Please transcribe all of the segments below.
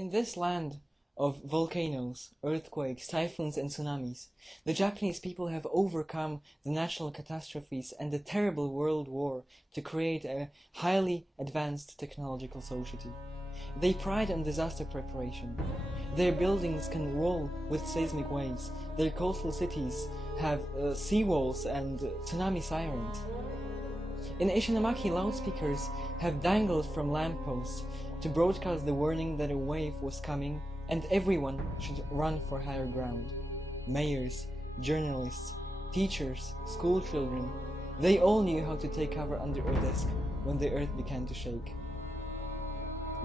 In this land of volcanoes, earthquakes, typhoons and tsunamis, the Japanese people have overcome the natural catastrophes and the terrible world war to create a highly advanced technological society. They pride on disaster preparation. Their buildings can roll with seismic waves. Their coastal cities have seawalls and tsunami sirens. In Ishinomaki, loudspeakers have dangled from lampposts to broadcast the warning that a wave was coming and everyone should run for higher ground. Mayors, journalists, teachers, school children, they all knew how to take cover under a desk when the earth began to shake.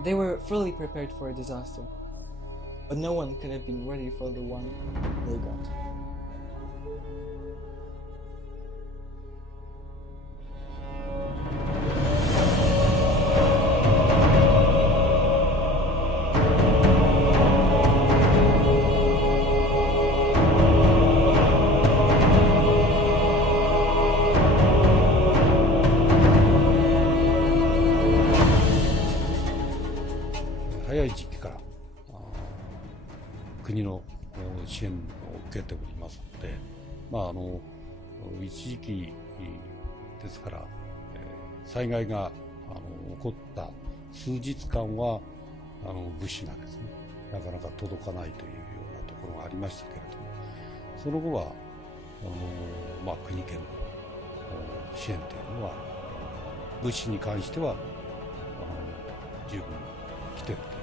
They were fully prepared for a disaster, but no one could have been ready for the one they got.早い時期から国の支援を受けておりますので、一時期ですから、災害が起こった数日間は物資がですね、なかなか届かないというようなところがありましたけれども、その後は国県の支援というのは物資に関しては十分来ているという。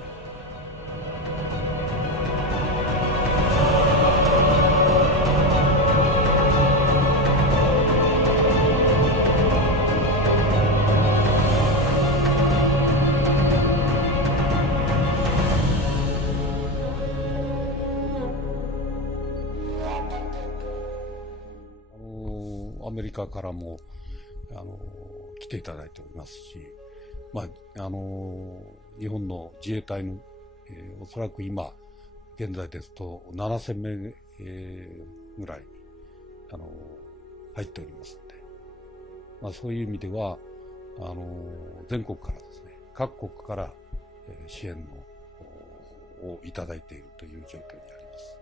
アメリカからも来ていただいておりますし、日本の自衛隊の、おそらく今現在ですと7000名、ぐらい入っておりますので、そういう意味では全国からですね、各国から支援をいただいているという状況にあります。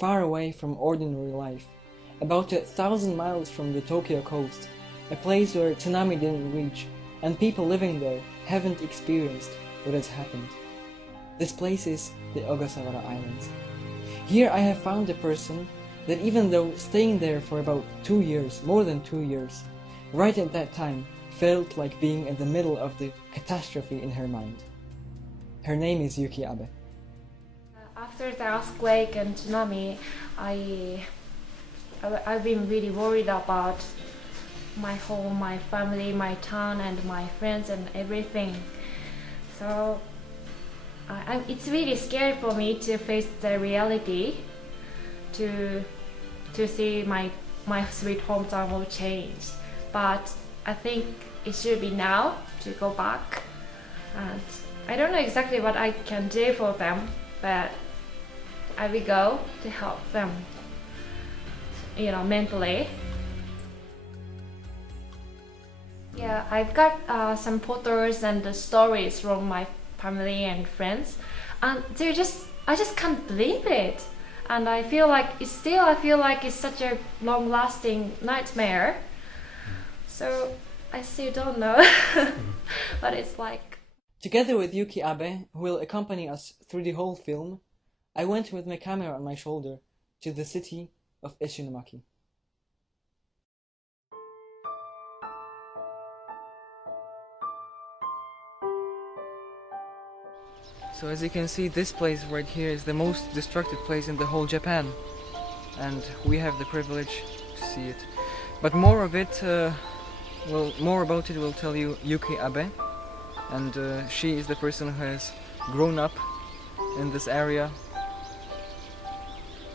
Far away from ordinary life, about 1,000 miles from the Tokyo coast, a place where tsunami didn't reach, and people living there haven't experienced what has happened. This place is the Ogasawara Islands. Here I have found a person that even though staying there for about 2 years, more than 2 years, right at that time felt like being in the middle of the catastrophe in her mind. Her name is Yuki Abe. After the earthquake and tsunami, I've been really worried about my home, my family, my town, and my friends and everything. So it's really scary for me to face the reality, to see my sweet hometown will change. But I think it should be now to go back. And I don't know exactly what I can do for them, but I will go to help them, mentally. Yeah, I've got some photos and stories from my family and friends, and I just can't believe it. And I feel like it's such a long-lasting nightmare. So I still don't know what it's like. Together with Yuki Abe, who will accompany us through the whole film, I went with my camera on my shoulder to the city of Ishinomaki. So as you can see, this place right here is the most destructive place in the whole Japan, and we have the privilege to see it. But more of it, more about it will tell you Yuki Abe, and she is the person who has grown up in this area,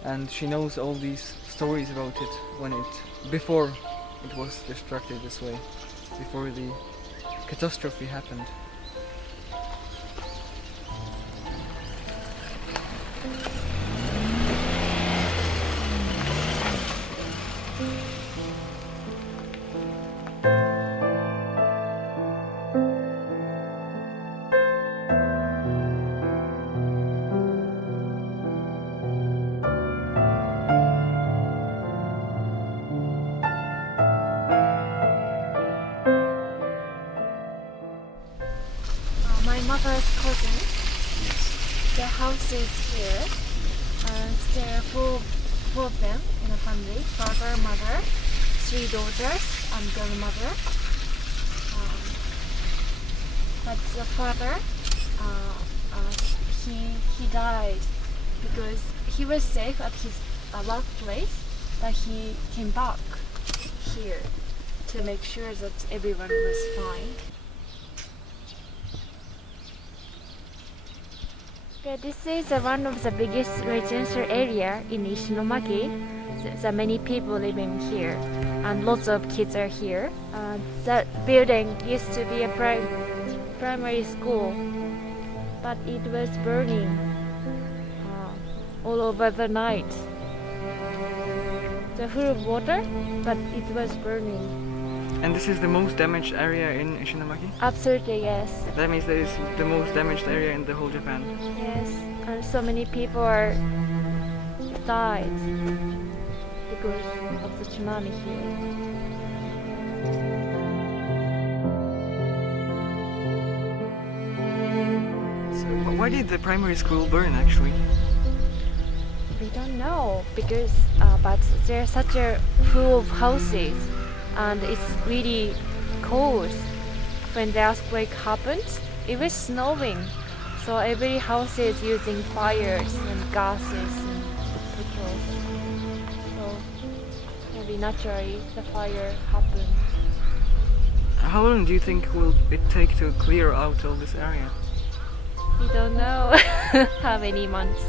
and she knows all these stories about it before it was destructed this way, before the catastrophe happened. My mother's cousin. Yes. Their house is here, and there are four of them in a family: father, mother, 3 daughters, and grandmother. But the father, he died because he was safe at his workplace, but he came back here to make sure that everyone was fine. This is one of the biggest residential area in Ishinomaki. There are many people living here, and lots of kids are here. That building used to be a primary school, but it was burning all over the night. The full of water, but it was burning. And this is the most damaged area in Ishinomaki? Absolutely, yes. That means that it's the most damaged area in the whole Japan. Yes, and so many people are died because of the tsunami here. So why did the primary school burn actually? We don't know because but there's such a full of houses, and it's really cold. When the earthquake happened, it was snowing, so every house is using fires and gases and petrol. So maybe naturally the fire happened. How long do you think will it take to clear out all this area? We don't know how many months,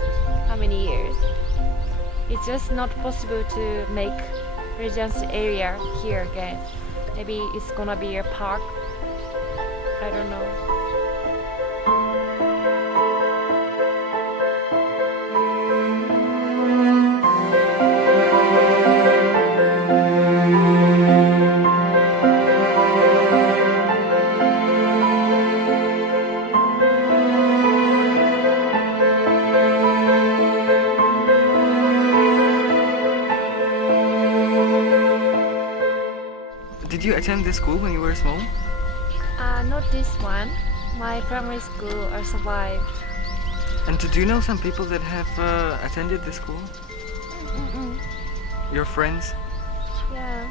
how many years. It's just not possible to make residence area here again. Maybe it's gonna be a park. I don't know. Did you attend this school when you were small? Not this one. My primary school I survived. And do you know some people that have attended this school? Your friends? Yeah,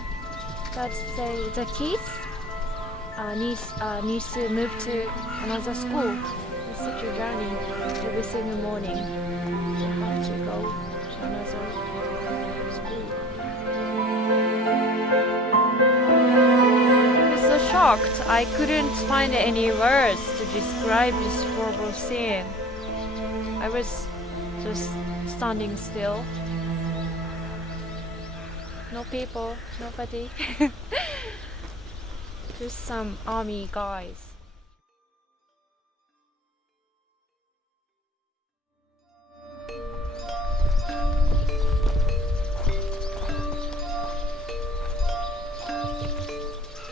but the kids needs to move to another school. It's such a journey every single morning. They have to go to another school. I was so shocked. I couldn't find any words to describe this horrible scene. I was just standing still. No people, nobody. Just some army guys.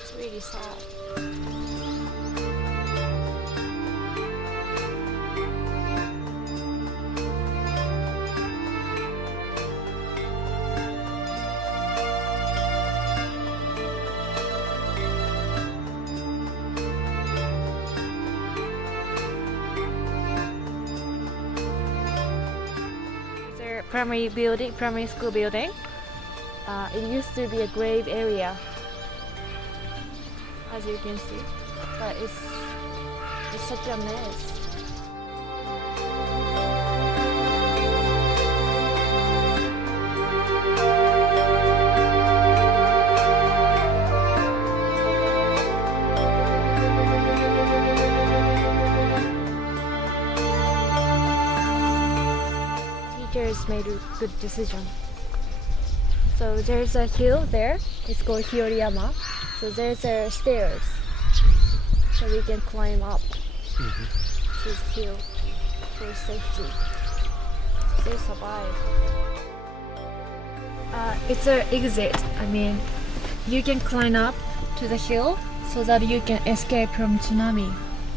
It's really sad. Primary school building. It used to be a grave area, as you can see, but it's such a mess. teachers made a good decision. So there's a hill there. It's called Hioriyama. So there's stairs, so we can climb up to the hill for safety. They survive. It's an exit. I mean, you can climb up to the hill so that you can escape from tsunami.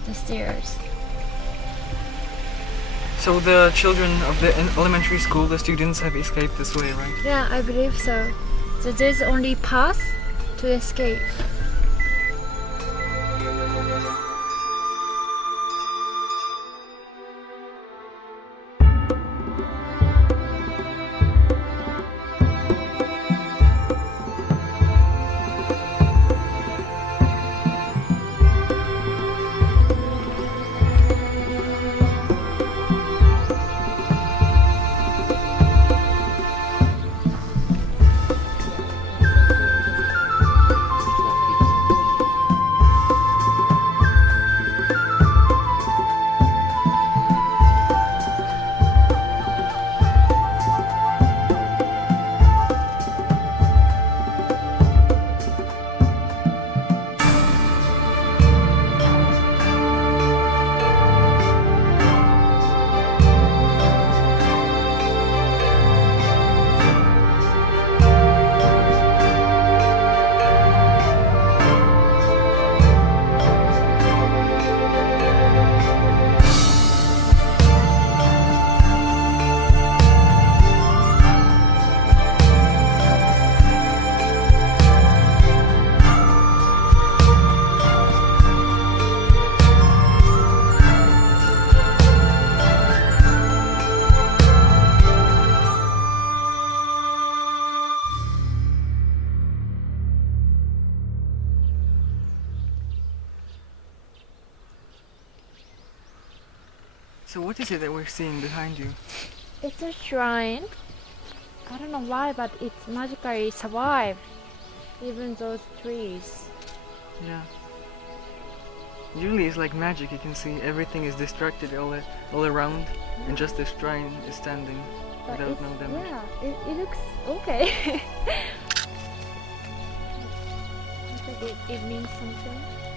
The stairs. So the children of the elementary school, the students, have escaped this way, right? Yeah, I believe so. So there's only path to escape. So what is it that we're seeing behind you? It's a shrine. I don't know why, but it's magically survived. Even those trees. Yeah. Usually it's like magic, you can see everything is distracted all around, and just the shrine is standing But without no damage. yeah, it looks okay. I think it means something.